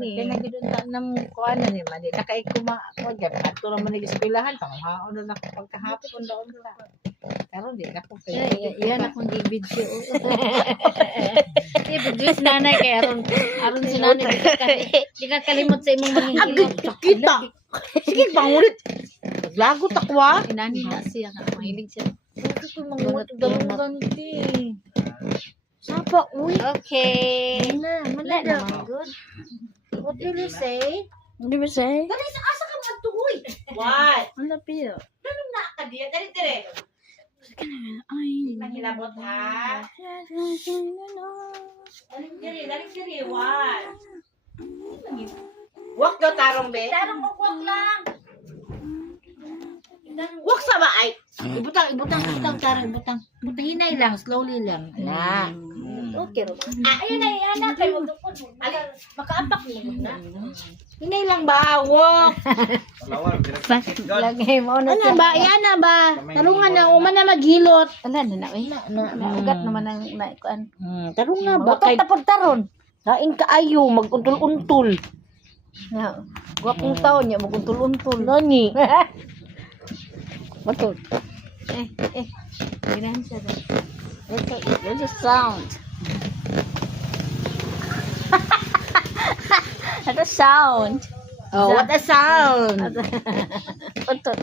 ni. Kaya nagdunta ng kuan na ni man. Nakay kuma ko gyud ato ra man eskwelahan panghaon na ako pagkahapon daw ta. Karon di ako kay Yan akong video. I-video si nanay kay aron si nanay di ka kalimot sa imong manghihilot. kita. Sige bangulit. Lagot ako ah. Inani na siya nga mahilig siya. Bakit ko mangulit daw ganti. Sapa uy. Okay. Wala na. Good. What did you say? Hindi ba say? Dali sa asa ka man tuhoy. What? Wala piyo. Tanong na ka diya. Dali dire. Ay. Mahilabot ha. Dali dire. What? Walk daw tarong be. Tarong walk lang. Walk sa ba ay? Ibutang tarong ibutang. Ibutang hinay lang, slowly lang. Na. Okay ro. Ayun ay anak kay wag ko. Makaapak mo na. Hinay lang ba? Walk. Lagay mo na. Ano ba? Yan na ba? Tarungan na uman na maghilot. Ala na eh. Naugat naman ang naikuan. Tarong nga ba? Kay Tapos taron. laing kaayo maguntul-untul. Nga. Gwapong taon niya maguntul-untul. Nani? Matul. Ginahan siya daw. There's a sound. Ano sound? Oh, what a sound. Utot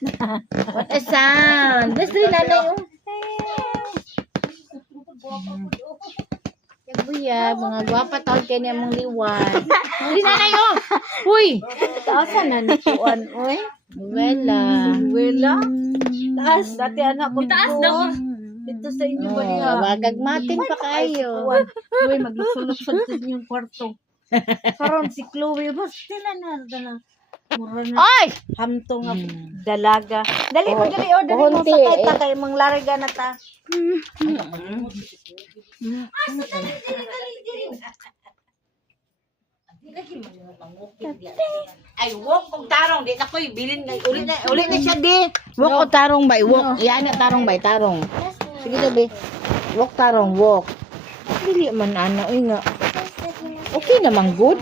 na. What a sound. This rin nanay yung. Kuya, mga gwapa taon kayo na mong liwan. Hindi nanay yung. Uy! Taasan na ni Kuan, oy. Wala. Wala. Taas. Dati anak ko. Taas daw. Dito sa inyo ba niya? Wagagmatin pa kayo. Uy, maglusulok sa yung kwarto. Karon si Chloe, bas sila na. Mura na. Ay! Hamtong nga dalaga. Dali mo, dali mo Konti, sakay ta kay mang larga na ta. Ay, walk kong tarong. Di na ko'y bilin. Ulit na siya, di. Walk o tarong ba? Walk. Yan na tarong ba? Tarong. Sige na, be. Walk tarong, walk. Dili man, ano. Ay nga. Okay naman, good.